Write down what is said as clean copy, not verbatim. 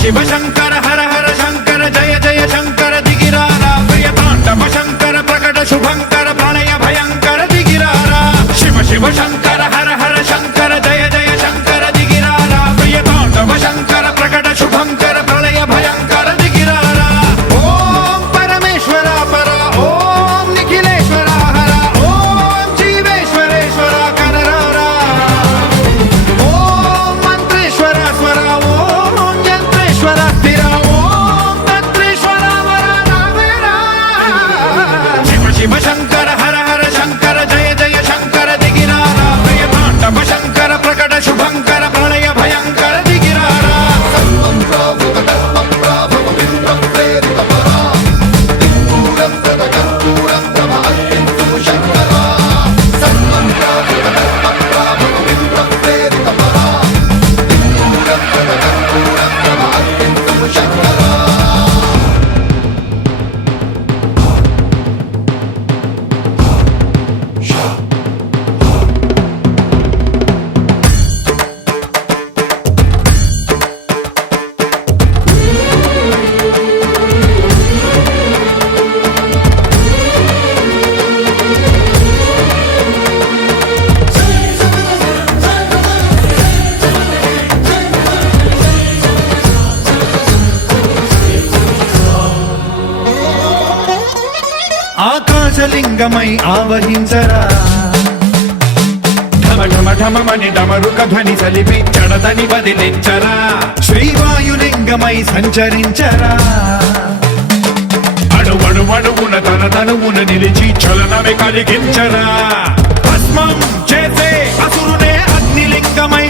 శివ శంకర హర హర శంకర జయ జయ శంకర దిగిరారా ప్రియతాండవ శంకర ప్రకట శుభంకర ప్రళయ భయంకర దిగిరారా శివ శివ శంకర హర హర శంకర జయ జయ శంకర దిగిరారా ప్రియతాండవ శంకర ప్రకట శుభంకర ప్రళయ భయంకర దిగిరారా ఓం పరమేశ్వర పర ఓం నిఖిలేశ్వర హర ఓం జీవేశ్వరేశ్వర కరరారా ఓం మంత్రేశ్వర స్వర ఓం యంత్రేశ్వర స్థిర ఓం తంత్రేశ్వర వర శివ శివ శంకర హర హర శంకర జయ జయ శంకర దిగిరారా ప్రియతాండవ శంకర ప్రకట శుభంకర ప్రళయ భయంకర దిగిరారా ఆకాశలింగమై ఆవహించరా ఢమ ఢమ ఢమమని డమరుక ధ్వని సలిపి జడదని వదిలించరా శ్రీవాయులింగమై సంచరించరా అణువణువున తన తనువున నిలిచి చలనమే కలిగించరా భస్మం చేసే అసురునే అగ్నిలింగమై